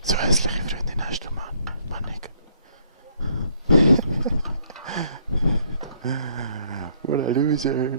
So hässliche Freundin hast du, Mann. Mannig. What a loser.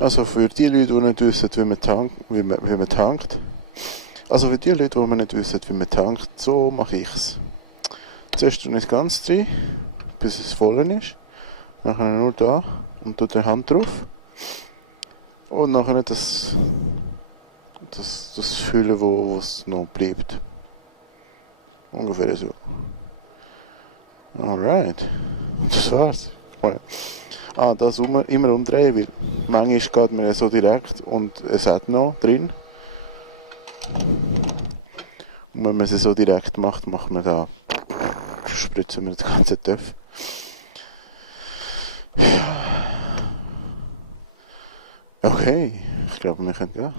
Also für die Leute, die nicht wissen, wie man tankt. Also für die Leute, die nicht wissen, wie man tankt, so mache ich es. Zuerst tue ich es ganz rein, bis es voll ist. Dann nur da und tue die Hand drauf. Und nachher das Füllen, wo es noch bleibt. Ungefähr so. Alright. Das war's. Das immer umdrehen, weil manchmal geht man ja so direkt und es hat noch drin. Und wenn man es so direkt macht, spritzen wir das ganze Töpf. Ja. Okay, ich glaube, wir können gehen.